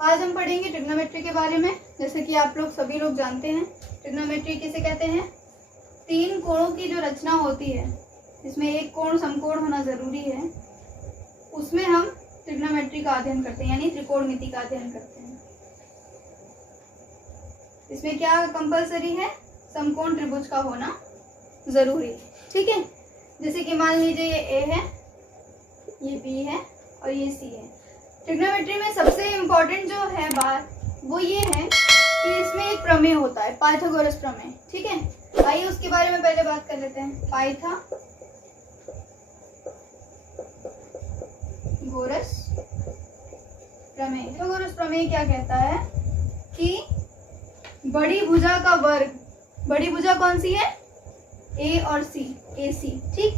आज हम पढ़ेंगे ट्रिग्नोमेट्री के बारे में। जैसे कि आप लोग सभी लोग जानते हैं ट्रिग्नोमेट्री किसे कहते हैं। तीन कोणों की जो रचना होती है, इसमें एक कोण समकोण होना जरूरी है, उसमें हम ट्रिग्नोमेट्री का अध्ययन करते हैं, यानी त्रिकोणमिति का अध्ययन करते हैं। इसमें क्या कंपलसरी है, समकोण त्रिभुज का होना जरूरी है। ठीक है, जैसे कि मान लीजिए ये ए है, ये बी है और ये सी है। ट्रिग्नोमेट्री में सबसे इम्पोर्टेंट जो है बात वो ये है कि इसमें एक प्रमेय होता है, पाइथागोरस प्रमेय। ठीक है, आइए उसके बारे में पहले बात कर लेते हैं। पाइथागोरस प्रमेय। पाइथागोरस प्रमेय क्या कहता है कि बड़ी भुजा का वर्ग, बड़ी भुजा कौन सी है, ए और सी, ए सी। ठीक,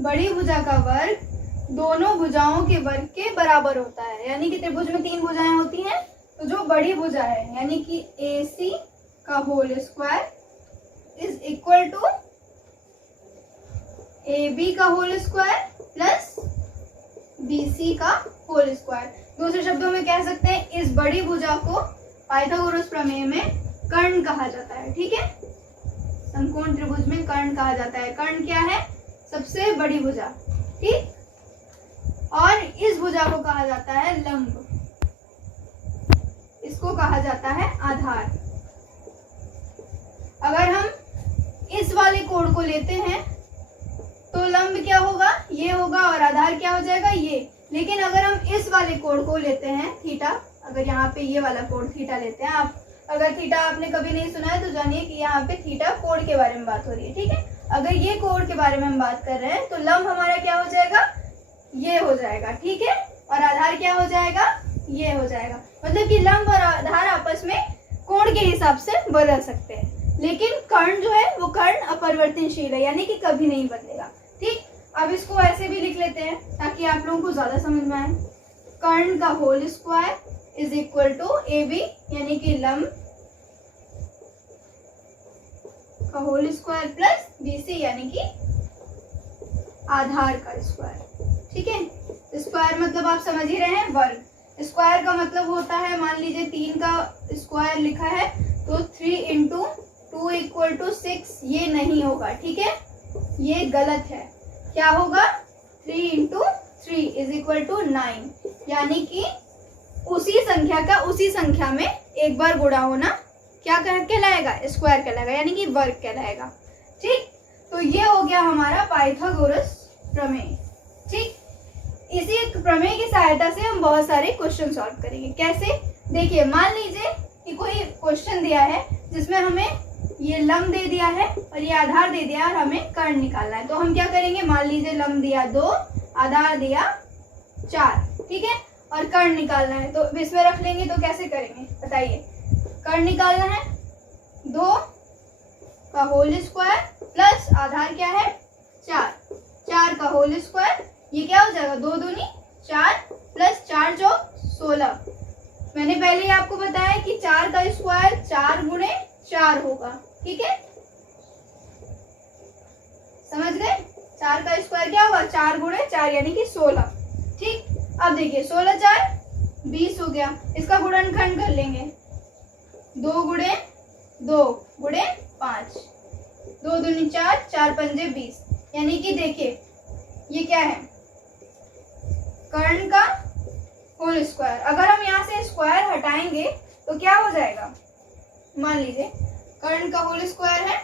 बड़ी भुजा का वर्ग दोनों भुजाओं के वर्ग के बराबर होता है। यानी कि त्रिभुज में तीन भुजाएं होती हैं, तो जो बड़ी भुजा है यानी कि ए सी का whole square is equal to A B का whole square plus B C का होल स्क्वायर। दूसरे शब्दों में कह सकते हैं इस बड़ी भुजा को पाइथागोरस प्रमेय में कर्ण कहा जाता है। ठीक है, समकोण त्रिभुज में कर्ण कहा जाता है। कर्ण क्या है, सबसे बड़ी भुजा। ठीक, और इस भुजा को कहा जाता है लंब, इसको कहा जाता है आधार। अगर हम इस वाले कोण को लेते हैं तो लंब क्या होगा, ये होगा, और आधार क्या हो जाएगा, ये। लेकिन अगर हम इस वाले कोण को लेते हैं थीटा, अगर यहाँ पे ये वाला कोण थीटा लेते हैं, आप अगर थीटा आपने कभी नहीं सुना है तो जानिए कि यहाँ पे थीटा कोण के बारे में बात हो रही है। ठीक है, अगर ये कोण के बारे में हम बात कर रहे हैं तो लंब हमारा क्या हो जाएगा, ये हो जाएगा। ठीक है, और आधार क्या हो जाएगा, ये हो जाएगा। मतलब कि लंब और आधार आपस में कोण के हिसाब से बदल सकते हैं, लेकिन कर्ण जो है वो कर्ण अपरिवर्तनशील है, यानी कि कभी नहीं बदलेगा। ठीक, अब इसको ऐसे भी लिख लेते हैं ताकि आप लोगों को ज्यादा समझ में आए। कर्ण का whole square is equal to A B, यानी कि लंब का whole square plus B C, यानी कि आधार का स्क्वायर। ठीक है, स्क्वायर मतलब आप समझ ही रहे हैं, वर्ग। स्क्वायर का मतलब होता है, मान लीजिए 3 का स्क्वायर लिखा है तो 3 इंटू 2 इक्वल टू 6, ये नहीं होगा। ठीक है, ये गलत है। क्या होगा, 3 इंटू 3 इज इक्वल टू 9, यानी कि उसी संख्या का उसी संख्या में एक बार गुणा होना क्या कहलाएगा, स्क्वायर कहलाएगा, यानी कि वर्ग कहलाएगा। ठीक, तो ये हो गया हमारा पाइथागोरस प्रमेय। ठीक, इसी प्रमेय की सहायता से हम बहुत सारे क्वेश्चन सॉल्व करेंगे। कैसे, देखिए मान लीजिए कि कोई क्वेश्चन दिया है जिसमें हमें ये लंब दे दिया है और ये आधार दे दिया और हमें कर्ण निकालना है। तो हम क्या करेंगे, मान लीजिए लंब दिया 2, आधार दिया 4, ठीक है, और कर्ण निकालना है, तो इसमें रख लेंगे। तो कैसे करेंगे बताइए, कर्ण निकालना है 2 का होल स्क्वायर प्लस आधार क्या है 4, 4 का होल स्क्वायर, ये क्या हो जाएगा 2 दूनी 4 प्लस 4 जो 16। मैंने पहले ही आपको बताया कि 4 का स्क्वायर 4 गुणे 4 होगा। ठीक है, समझ गए, 4 का स्क्वायर क्या होगा 4 गुणे 4 यानी कि 16। ठीक, अब देखिए 16 4 20 हो गया, इसका गुणनखंड कर लेंगे, 2 गुणे 2 गुणे 5, 2 दूनी 4, 4 पंजे 20, यानी कि देखिए ये क्या है, कर्ण का होल स्क्वायर। अगर हम यहाँ से स्क्वायर हटाएंगे तो क्या हो जाएगा, मान लीजिए कर्ण का होल स्क्वायर है,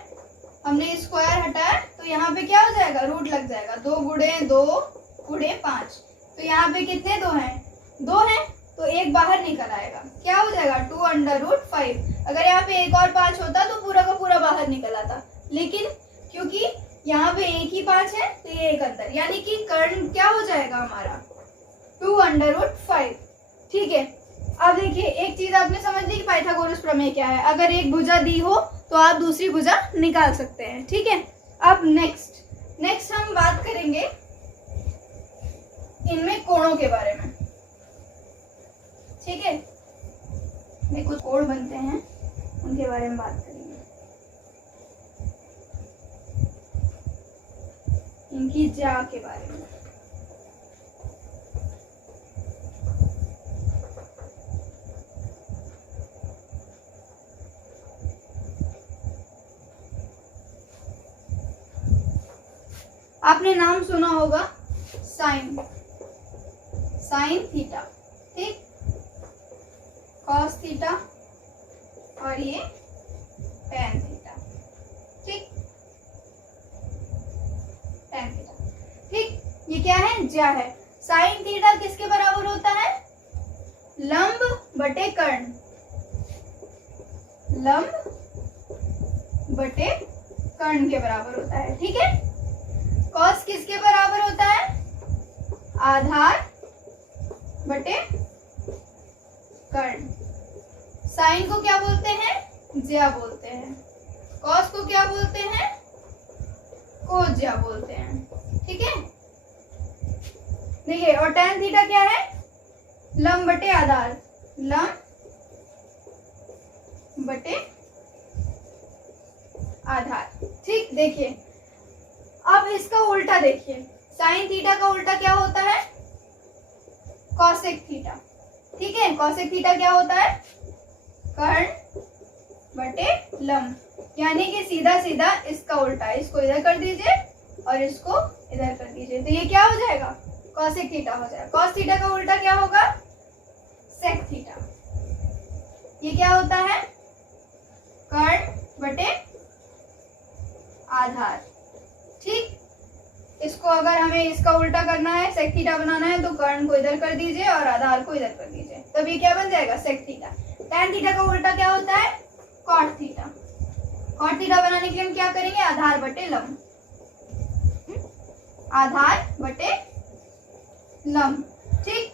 हमने स्क्वायर हटाया तो यहाँ पे क्या हो जाएगा, रूट लग जाएगा, 2 गुणे 2 गुणे 5, तो यहाँ पे कितने 2 हैं, 2 हैं, तो एक बाहर निकल आएगा, क्या हो जाएगा 2/5। अगर यहाँ पे एक और 5 होता तो पूरा का पूरा बाहर निकल आता, लेकिन क्योंकि यहाँ पे एक ही 5 है तो ये एक अंदर, यानी कि कर्ण क्या हो जाएगा हमारा 2/5। ठीक है, अब देखिए एक चीज आपने समझ ली कि पाइथागोरस प्रमेय क्या है। अगर एक भुजा दी हो तो आप दूसरी भुजा निकाल सकते हैं। ठीक है, अब नेक्स्ट हम बात करेंगे इनमें कोणों के बारे में। ठीक है, कुछ कोण बनते हैं उनके बारे में बात करेंगे, इनकी ज्या के बारे में। आपने नाम सुना होगा साइन, साइन थीटा, ठीक, कॉस थीटा और ये टेन थीटा, ठीक, टेन थीटा, ठीक। ये क्या है, ज्या है। साइन थीटा किसके बराबर होता है, लंब बटे कर्ण, लंब बटे कर्ण के बराबर होता है, ठीक है। कॉस किसके बराबर होता है, आधार बटे कर्ण। साइन को क्या बोलते हैं, ज्या बोलते हैं। कॉस को क्या बोलते हैं, कोज्या बोलते हैं, ठीक है। देखिए, और टेन थीटा क्या है, लंब बटे आधार, लंब बटे आधार, ठीक। देखिए अब इसका उल्टा देखिए, साइन थीटा का उल्टा क्या होता है, कॉसेक थीटा, ठीक है। कॉसेक थीटा क्या होता है, कर्ण बटे लंब, यानी कि सीधा सीधा इसका उल्टा, इसको इधर कर दीजिए और इसको इधर कर दीजिए, तो ये क्या हो जाएगा, कॉसेक थीटा हो जाएगा। कॉस थीटा का उल्टा क्या होगा, सेक थीटा। ये क्या होता है, कर्ण बटे आधार, ठीक। इसको अगर हमें इसका उल्टा करना है, सेक थीटा बनाना है, तो कर्ण को इधर कर दीजिए और आधार को इधर कर दीजिए, तब ये क्या बन जाएगा, सेक थीटा। टेन थीटा का उल्टा क्या होता है, कॉट थीटा। कॉट थीटा बनाने के लिए हम क्या करेंगे, आधार बटे लंब, आधार बटे लंब, ठीक।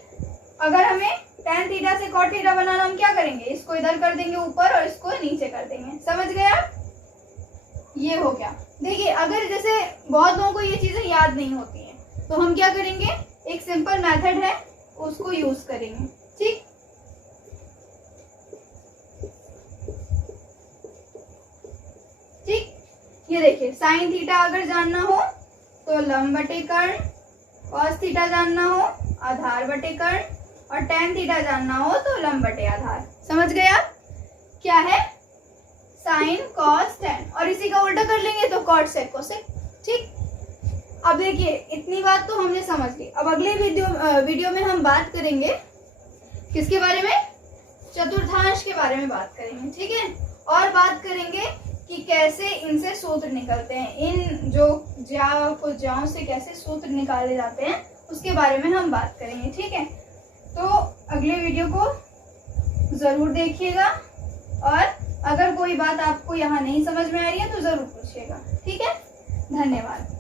अगर हमें टेन थीटा से कॉट थीटा बनाना, हम क्या करेंगे, इसको इधर कर देंगे ऊपर और इसको नीचे कर देंगे, समझ गए आप, ये हो गया। देखिए अगर जैसे बहुत लोगों को ये चीजें याद नहीं होती हैं, तो हम क्या करेंगे, एक सिंपल मेथड है उसको यूज करेंगे, ठीक। ठीक, ये देखिए, साइन थीटा अगर जानना हो तो लंब बटे कर्ण, कॉस थीटा जानना हो आधार बटे कर्ण, और टेन थीटा जानना हो तो लंब बटे आधार। समझ गए आप, क्या है, साइन कॉस टेन, और इसी का उल्टा कर लेंगे तो कॉट सेक कोसेक, ठीक। अब देखिए इतनी बात तो हमने समझ ली। अब अगले वीडियो में हम बात करेंगे किसके बारे में, चतुर्थांश के बारे में बात करेंगे, ठीक है। और बात करेंगे कि कैसे इनसे सूत्र निकलते हैं, इन जो ज्याओं से कैसे सूत्र निकाले जाते हैं, उसके बारे में हम बात करेंगे, ठीक है। तो अगले वीडियो को जरूर देखिएगा, और अगर कोई बात आपको यहाँ नहीं समझ में आ रही है तो जरूर पूछिएगा, ठीक है। धन्यवाद।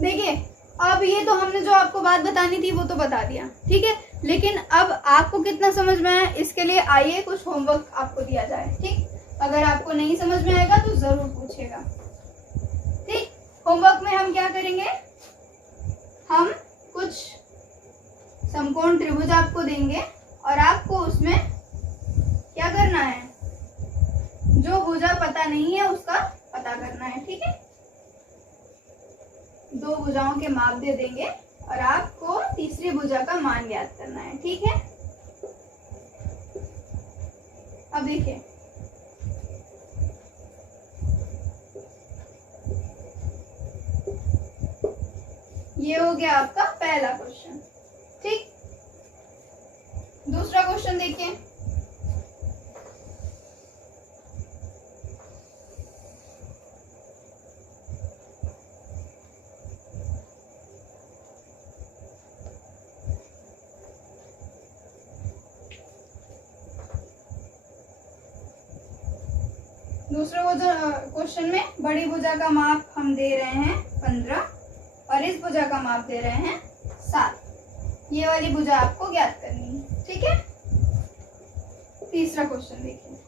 देखिए अब ये तो हमने जो आपको बात बतानी थी वो तो बता दिया, ठीक है, लेकिन अब आपको कितना समझ में आया, इसके लिए आइए कुछ होमवर्क आपको दिया जाए, ठीक। अगर आपको नहीं समझ में आएगा तो जरूर पूछिएगा, ठीक। होमवर्क में हम क्या करेंगे, हम कुछ समकोण त्रिभुज आपको देंगे और आपको उसमें क्या करना है, जो भुजा पता नहीं है उसका पता करना है, ठीक है। दो भुजाओं के माप दे देंगे और आपको तीसरी भुजा का मान ज्ञात करना है, ठीक है। अब देखिए, ये हो गया आपका पहला क्वेश्चन, ठीक। दूसरा क्वेश्चन देखिए, दूसरे क्वेश्चन में बड़ी भुजा का माप हम दे रहे हैं 15 और इस भुजा का माप दे रहे हैं 7। ये वाली भुजा आपको ज्ञात करनी है, ठीक है। तीसरा क्वेश्चन देखिए,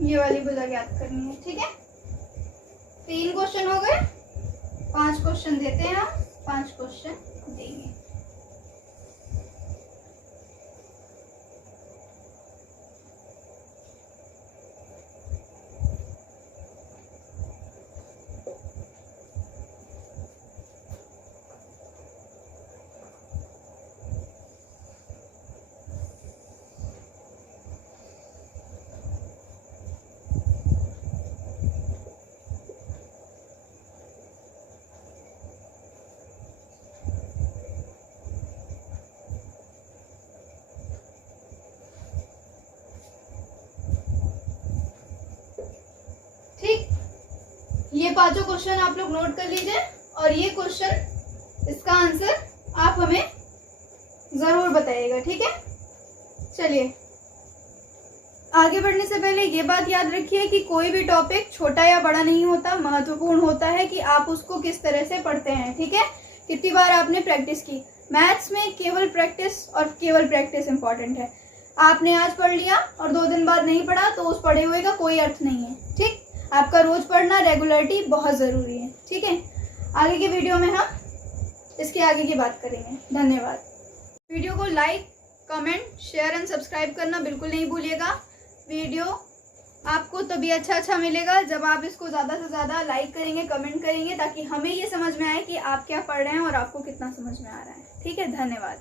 ये वाली भुजा ज्ञात करनी है, ठीक है। 3 क्वेश्चन हो गए, 5 क्वेश्चन देते हैं हम, 5 क्वेश्चन देंगे। पांचों क्वेश्चन आप लोग नोट कर लीजिए और ये क्वेश्चन इसका आंसर आप हमें जरूर बताइएगा, ठीक है। चलिए आगे बढ़ने से पहले ये बात याद रखिए कि कोई भी टॉपिक छोटा या बड़ा नहीं होता, महत्वपूर्ण होता है कि आप उसको किस तरह से पढ़ते हैं, ठीक है। कितनी बार आपने प्रैक्टिस की। मैथ्स में केवल प्रैक्टिस इंपॉर्टेंट है। आपने आज पढ़ लिया और 2 दिन बाद नहीं पढ़ा तो उस पढ़े हुए का कोई अर्थ नहीं है, ठीक। आपका रोज पढ़ना, रेगुलरिटी बहुत ज़रूरी है, ठीक है। आगे के वीडियो में हम इसके आगे की बात करेंगे। धन्यवाद। वीडियो को like, comment, share and subscribe करना बिल्कुल नहीं भूलिएगा। वीडियो आपको तभी अच्छा मिलेगा जब आप इसको ज़्यादा से ज़्यादा लाइक करेंगे, कमेंट करेंगे, ताकि हमें ये समझ में आए कि आप क्या पढ़ रहे हैं और आपको कितना समझ में आ रहा है, ठीक है। धन्यवाद।